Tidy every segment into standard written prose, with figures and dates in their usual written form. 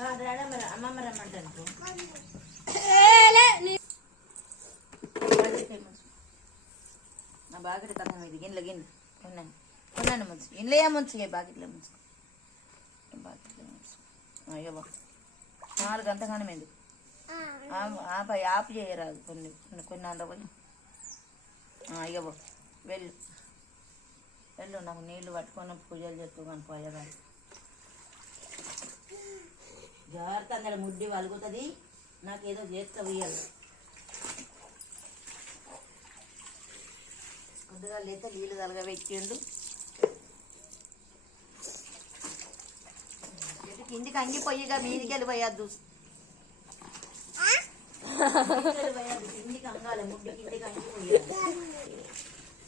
అమ్మమ్మ రమ్మంటాను. నా బాకెట్ కథం ఇది గిన్నెల గిన్నె కొన్నాను కొన్నాను ముంచు ఇంట్లో ముంచు బాకెట్లో ముంచు బాకెట్లో ముంచు. అయ్యో 4 గంటగానే ఎందుకు ఆపు చేయరాదు కొన్ని అందపోయి. అయ్యో వెళ్ళు వెళ్ళు, నాకు నీళ్లు పట్టుకొని పూజలు చెప్తూ కానీ పోయేదాన్ని. జాగ్రత్త, అందర ముడ్డి వలుగుతుంది, నాకేదో చేస్తా వేయాలి. కొద్దిగా లేతే నీళ్ళు తలగా పెట్టిండు. కిందికి అంగిపోయిగా మీదికి వెళ్ళి పోయద్దు, కిందికి అంగాలి, ముడ్డి కిందికి అంగిపోయాలి.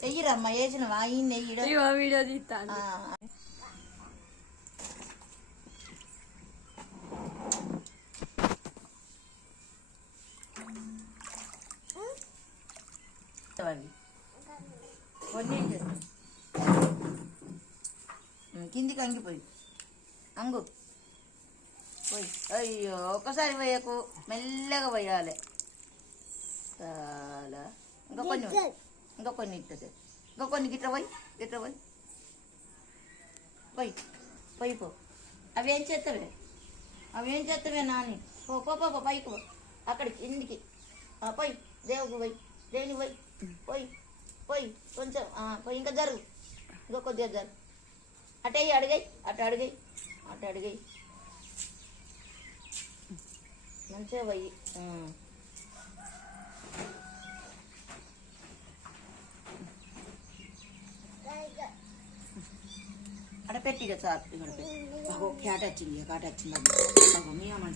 చెయ్యరమ్మా వేసిన వాయిన్ వీడియో తీస్తాను. కిందికి అంగిపోయి అంగు పోయి. అయ్యో ఒక్కసారి పోయకు, మెల్లగా పోయాలి. చాలా ఇంకా కొన్ని ఇట్టదు, ఇంకా కొన్ని గిట్ల పోయి పోయి పోయి పో. అవేం చేస్తావే నాని, పో పైకి పో, అక్కడికి కిందికి పోయి, దేవుడికి పోయి, దేవునికి పోయి కొంచెం పోయి, ఇంకా జరుగు, ఇంకా కొద్దిగా జరుగు. అటే అడిగాయి, అటు అడిగాయి మంచిగా పోయి. అక్కడ పెట్టిగా చాలు, ఇక్కడ పెట్టి. క్యాట్ వచ్చింది, కాట వచ్చింది. మీ అమ్మ